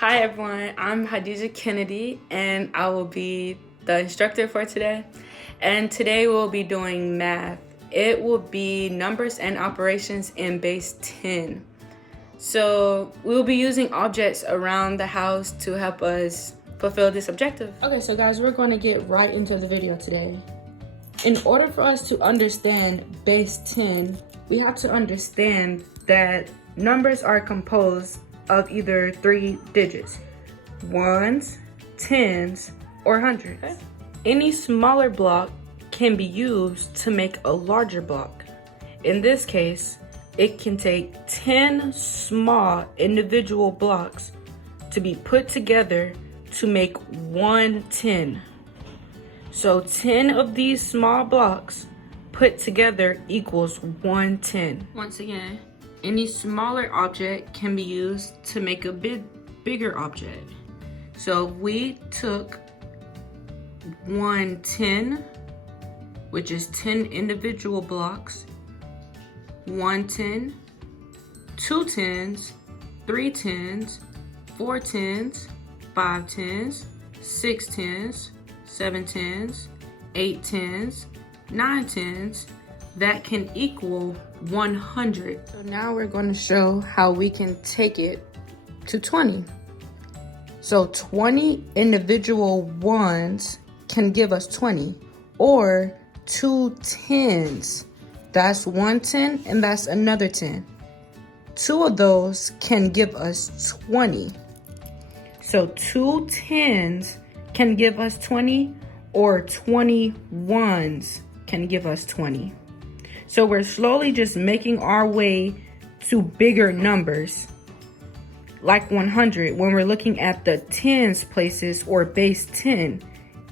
Hi everyone, I'm Hadija Kennedy and I will be the instructor for today. And today we'll be doing math. It will be numbers and operations in base 10. So we'll be using objects around the house to help us fulfill this objective. Okay, so guys, we're going to get right into the video today. In order for us to understand base 10, we have to understand that numbers are composed of either 3 digits, ones, tens, or hundreds. Okay. Any smaller block can be used to make a larger block. In this case, it can take 10 small individual blocks to be put together to make one 10. So 10 of these small blocks put together equals one 10. Once again, any smaller object can be used to make a bigger object. So we took one 10, which is 10 individual blocks, one 10, two 10s, three 10s, four 10s, five 10s, six 10s, seven 10s, eight 10s, nine 10s, that can equal 100. So now we're going to show how we can take it to 20. So 20 individual ones can give us 20, or two 10s. That's one 10 and that's another 10. Two of those can give us 20. So two 10s can give us 20, or 20 ones can give us 20. So we're slowly just making our way to bigger numbers, like 100. When we're looking at the tens places or base 10,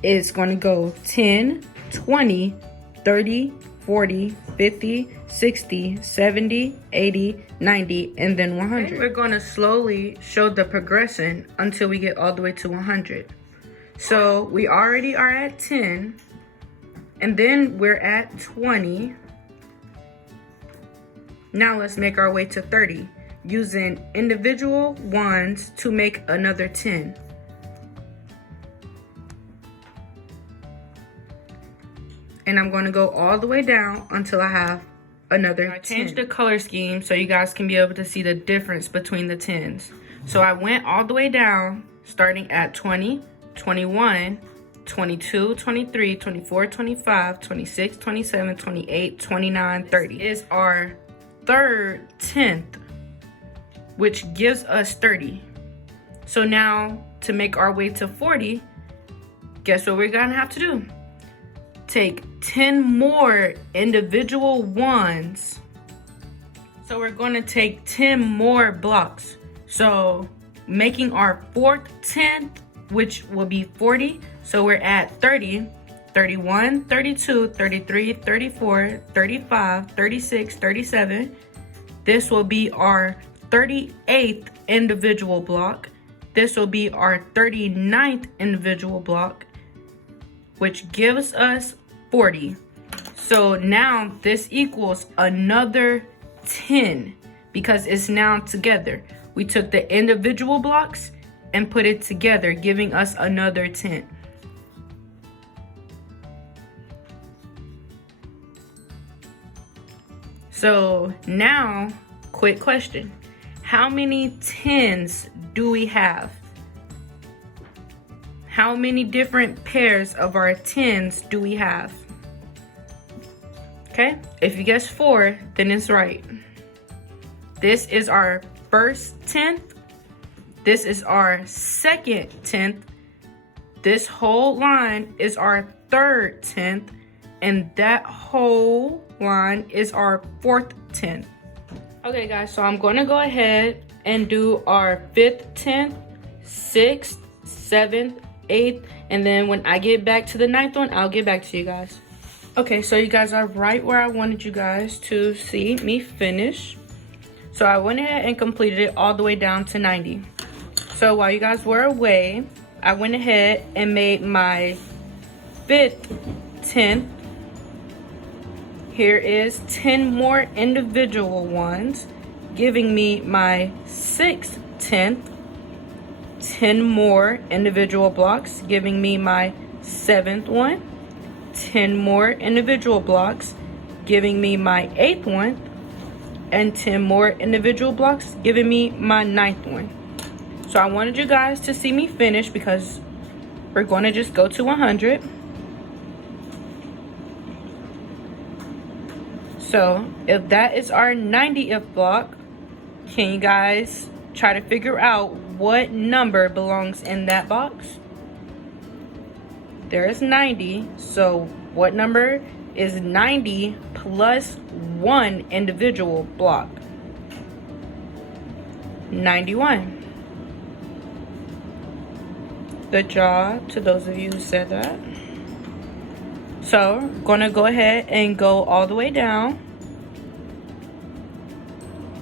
it's going to go 10, 20, 30, 40, 50, 60, 70, 80, 90, and then 100. Okay, we're going to slowly show the progression until we get all the way to 100. So we already are at 10, and then we're at 20. Now let's make our way to 30, using individual ones to make another 10. And I'm going to go all the way down until I have another 10. I changed the color scheme so you guys can be able to see the difference between the 10s. So I went all the way down, starting at 20, 21, 22, 23, 24, 25, 26, 27, 28, 29, 30. This is our third 10th, which gives us 30. So now to make our way to 40, guess what we're gonna have to do? Take 10 more individual ones. So we're gonna take 10 more blocks. So making our fourth 10th, which will be 40. So we're at 30, 31, 32, 33, 34, 35, 36, 37. This will be our 38th individual block. This will be our 39th individual block, which gives us 40. So now this equals another 10 because it's now together. We took the individual blocks and put it together, giving us another 10. So now, quick question. How many 10s do we have? How many different pairs of our 10s do we have? Okay, if you guess 4, then it's right. This is our first 10th. This is our second 10th. This whole line is our third 10th. And that whole line is our fourth 10th. Okay guys, so I'm gonna go ahead and do our 5th 10th, 6th, 7th, 8th, and then when I get back to the 9th one, I'll get back to you guys. Okay, so you guys are right where I wanted you guys to see me finish. So I went ahead and completed it all the way down to 90. So while you guys were away, I went ahead and made my 5th 10th. Here is 10 more individual ones, giving me my 6th 10th. 10 more individual blocks, giving me my 7th one. 10 more individual blocks, giving me my 8th one. And 10 more individual blocks, giving me my 9th one. So I wanted you guys to see me finish because we're going to just go to 100. So if that is our 90th block, can you guys try to figure out what number belongs in that box? There is 90, so what number is 90 plus 1 individual block? 91. Good job to those of you who said that. So I'm gonna go ahead and go all the way down.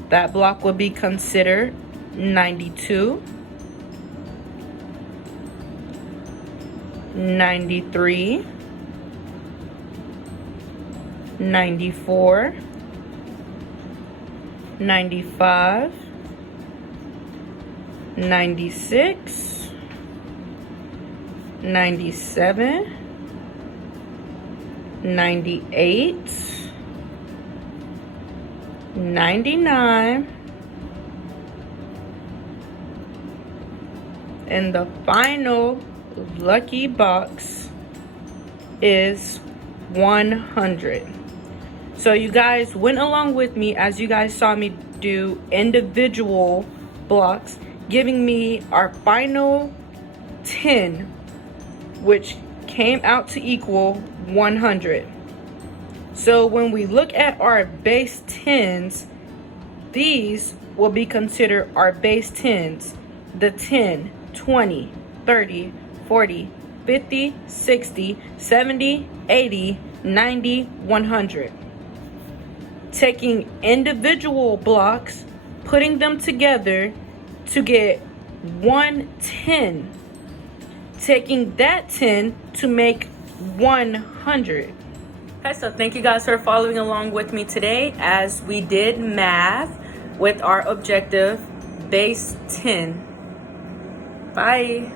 That block will be considered 92, 93, 94, 95, 96, 97, 98, 99, and the final lucky box is 100. So you guys went along with me as you guys saw me do individual blocks, giving me our final 10, which came out to equal 100. So when we look at our base 10s, these will be considered our base 10s. The 10, 20, 30, 40, 50, 60, 70, 80, 90, 100. Taking individual blocks, putting them together to get 110. Taking that 10 to make 100. Okay, so thank you guys for following along with me today as we did math with our objective base 10. Bye.